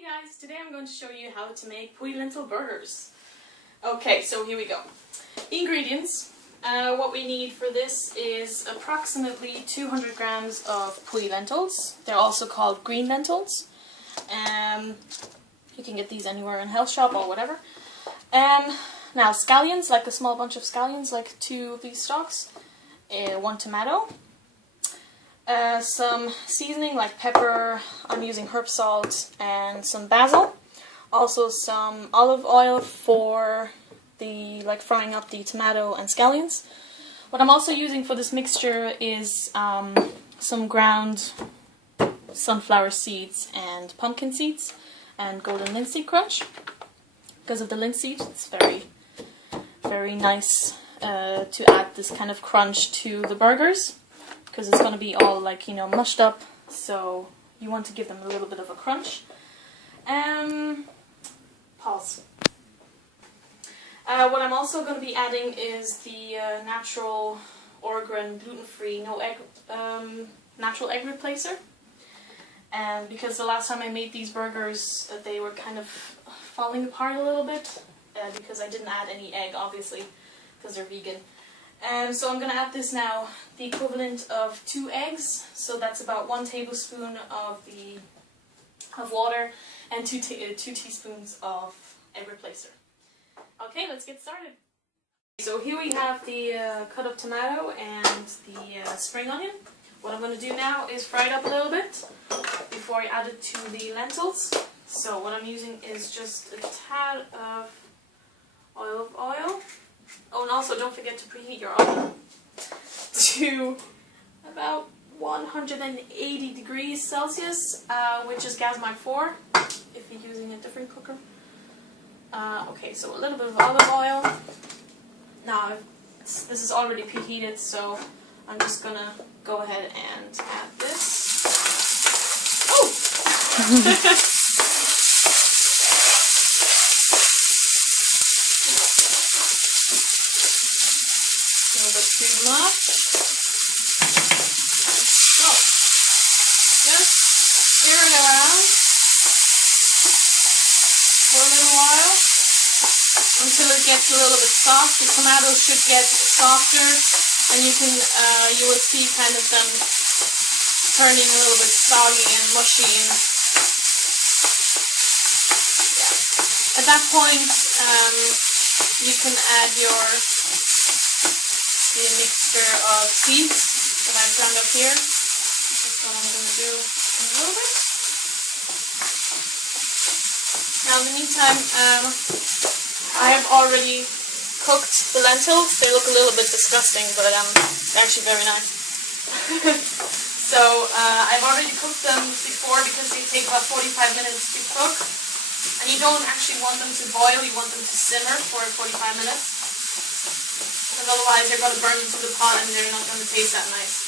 Hey guys, today I'm going to show you how to make Puy Lentil burgers. Okay, so here we go. Ingredients. What we need for this is approximately 200 grams of Puy lentils. They're also called green lentils. You can get these anywhere in health shop or whatever. Now scallions, like a small bunch of scallions, like 2 of these stalks. 1 tomato. Some seasoning like pepper, I'm using herb salt, and some basil. Also some olive oil for the frying up the tomato and scallions. What I'm also using for this mixture is some ground sunflower seeds and pumpkin seeds and golden linseed crunch. Because of the linseed, it's very nice to add this kind of crunch to the burgers. Because it's going to be all mushed up, so you want to give them a little bit of a crunch. Pause. What I'm also going to be adding is the natural Organ gluten-free no egg natural egg replacer. And because the last time I made these burgers, they were kind of falling apart a little bit because I didn't add any egg, obviously, because they're vegan. So I'm going to add this now, the equivalent of 2 eggs, so that's about 1 tablespoon of water and 2 teaspoons of egg replacer. Okay, let's get started. So here we have the cut up tomato and the spring onion. What I'm going to do now is fry it up a little bit before I add it to the lentils. So what I'm using is just a tad of olive oil. Oh, and also don't forget to preheat your oven to about 180 degrees Celsius, which is gas mark 4, if you're using a different cooker. Okay, so a little bit of olive oil. Now, this is already preheated, so I'm just gonna go ahead and add this. Oh! Too much. So, just stir it around for a little while until it gets a little bit soft. The tomatoes should get softer, and you will see kind of them turning a little bit soggy and mushy. And yeah. At that point, you can add the mixture of seeds that I've ground up here. That's what I'm going to do in a little bit. Now in the meantime, I have already cooked the lentils. They look a little bit disgusting, but they're actually very nice. So I've already cooked them before because they take about 45 minutes to cook. And you don't actually want them to boil, you want them to simmer for 45 minutes. Because otherwise they're going to burn into the pot and they're not going to taste that nice.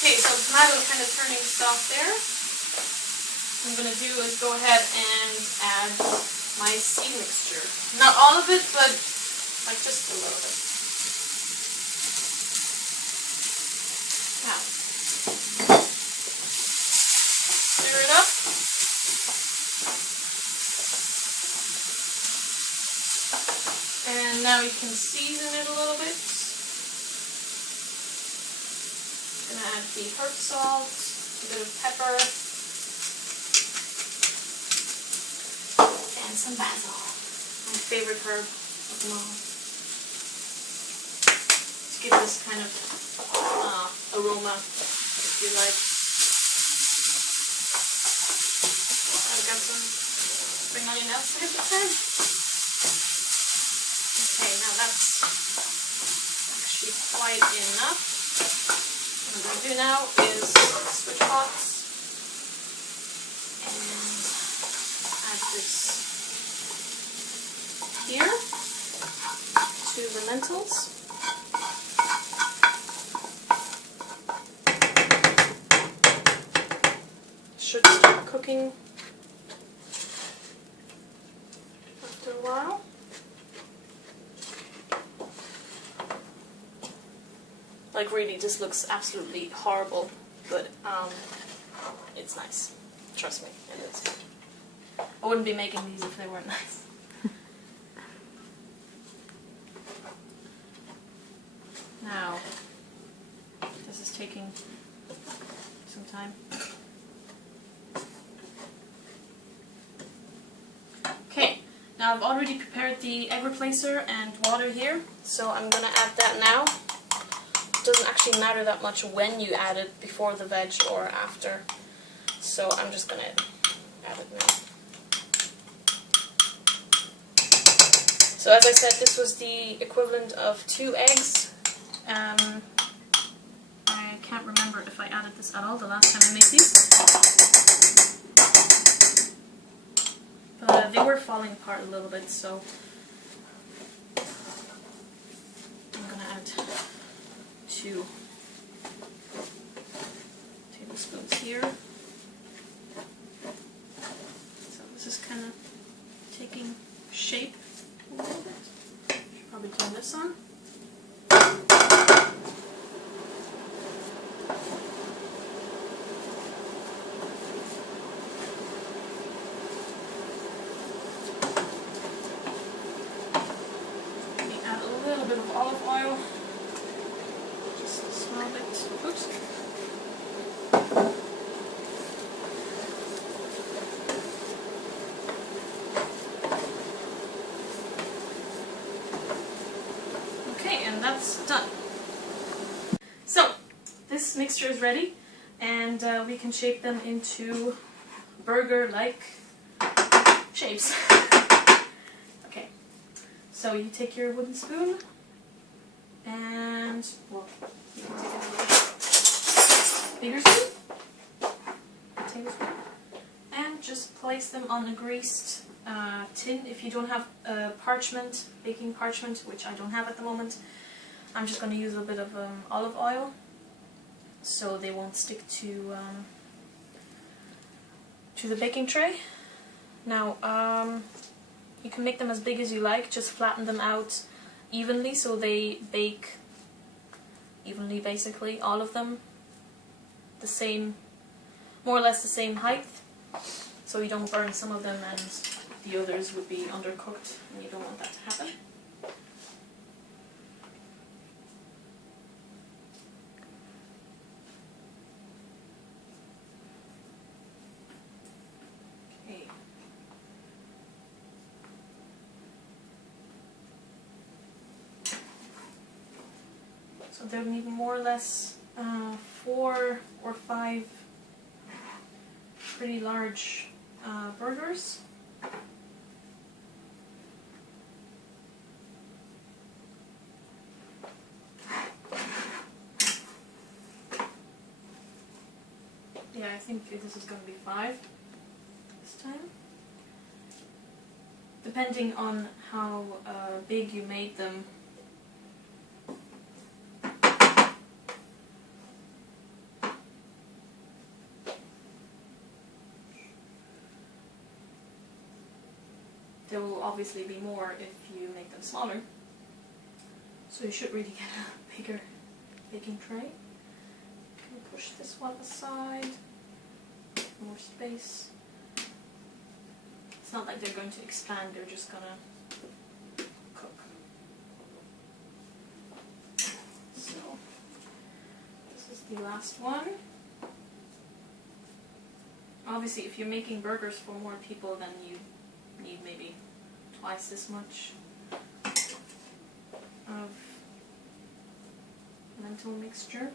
Okay, so the tomato is kind of turning soft there. What I'm going to do is go ahead and add my seed mixture. Not all of it, but just a little bit. Now, stir it up. And now you can season it a little bit. I'm going to add the herb salt, a bit of pepper, and some basil. My favorite herb of them all. To give this kind of aroma, if you like. I've got some spring onion else to hit the pan. Okay, now that's actually quite enough. What I'm going to do now is switch pots and add this here to the lentils. Should start cooking after a while. Really, this looks absolutely horrible, but it's nice. Trust me, it is. I wouldn't be making these if they weren't nice. Now, this is taking some time. Okay, now I've already prepared the egg replacer and water here, so I'm going to add that now. It doesn't actually matter that much when you add it, before the veg or after, so I'm just going to add it now. So as I said, this was the equivalent of 2 eggs. I can't remember if I added this at all the last time I made these. But they were falling apart a little bit, so I'm going to add 2 tablespoons here. So this is kind of taking shape a little bit. Should probably turn this on. Bit of olive oil, just a small bit. Oops. Okay, and that's done. So, this mixture is ready, and we can shape them into burger-like shapes. Okay, so you take your wooden spoon, and, well, you can take another bigger spoon, a tablespoon, and just place them on a greased tin. If you don't have parchment, baking parchment, which I don't have at the moment, I'm just going to use a bit of olive oil so they won't stick to the baking tray. Now, you can make them as big as you like, just flatten them out evenly so they bake evenly, basically, all of them the same, more or less the same height, so you don't burn some of them and the others would be undercooked, and you don't want that to happen. Okay. So they'll need more or less 4 or 5 pretty large burgers. Yeah, I think this is going to be 5 this time. Depending on how big you made them. There will obviously be more if you make them smaller. So you should really get a bigger baking tray. Push this one aside. More space. It's not like they're going to expand, they're just gonna cook. So, this is the last one. Obviously, if you're making burgers for more people, then you need maybe twice this much of lentil mixture.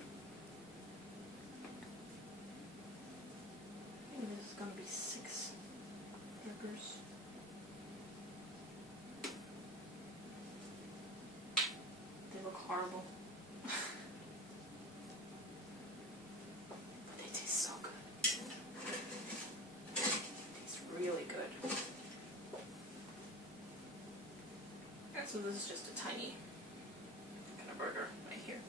This is going to be 6 burgers. They look horrible. But they taste so good. They taste really good. So this is just a tiny kind of burger right here.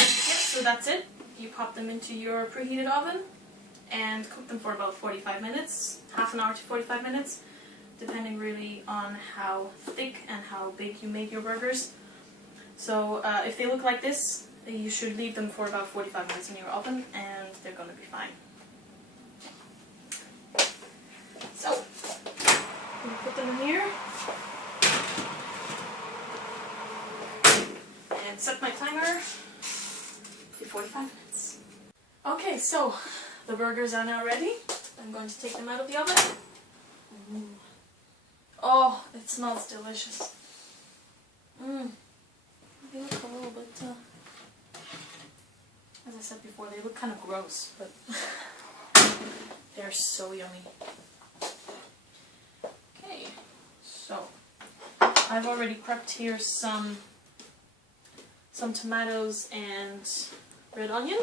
Yeah, so that's it. You pop them into your preheated oven and cook them for about 45 minutes, half an hour to 45 minutes, depending really on how thick and how big you made your burgers. So if they look like this, you should leave them for about 45 minutes in your oven and they're going to be fine. So, set my timer for 45 minutes. Okay, so the burgers are now ready. I'm going to take them out of the oven. Ooh. Oh, it smells delicious. They look a little bit, as I said before, they look kind of gross, but they're so yummy. Okay, so I've already prepped here some tomatoes and red onion.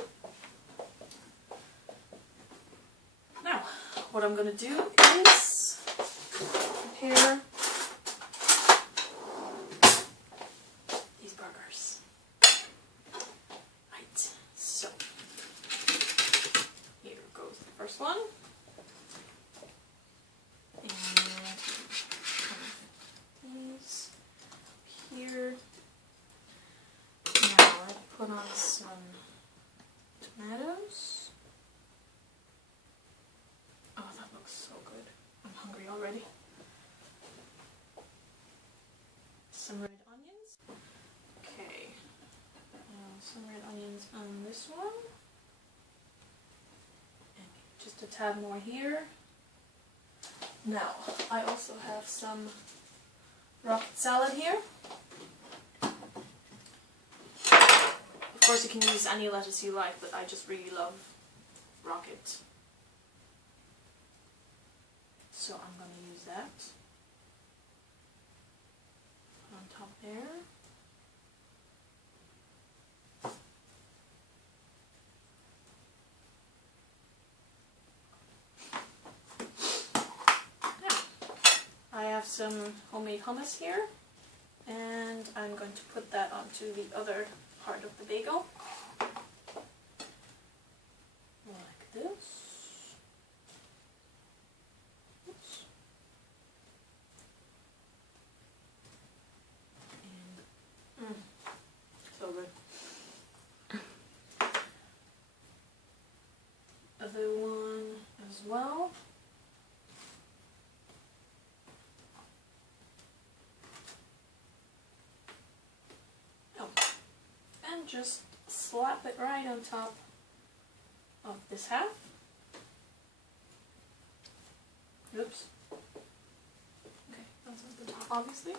Now, what I'm going to do is prepare these burgers. Right, so here goes the first one. And these here. Now let's put on some tomatoes. Oh, that looks so good. I'm hungry already. Some red onions. Okay. Some red onions on this one. And just a tad more here. Now, I also have some rocket salad here. Of course, you can use any lettuce you like, but I just really love rocket. So I'm going to use that on top there. Now, I have some homemade hummus here, and I'm going to put that onto the other part of the bagel. Like this. So good. Other one as well. Oh. And just slap it right on top of this half. Oops. Okay, that's on the top, obviously.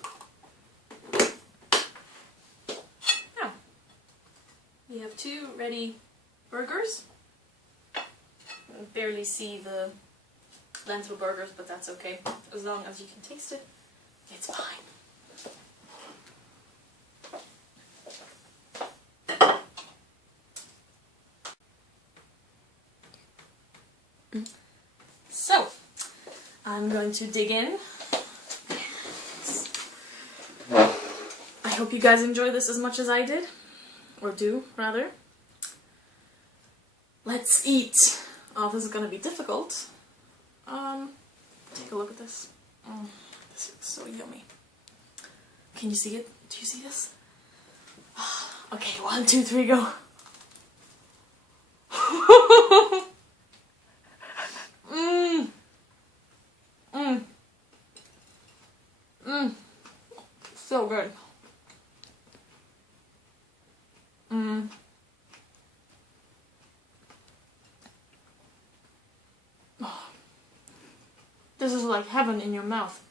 We have two ready burgers. I barely see the lentil burgers, but that's okay. As long as you can taste it, it's fine. So, I'm going to dig in. I hope you guys enjoy this as much as I did. Or do, rather. Let's eat. Oh, this is gonna be difficult. Take a look at this. This looks so yummy. Can you see it? Do you see this? Okay, 1, 2, 3, go. So good. Oh. This is like heaven in your mouth.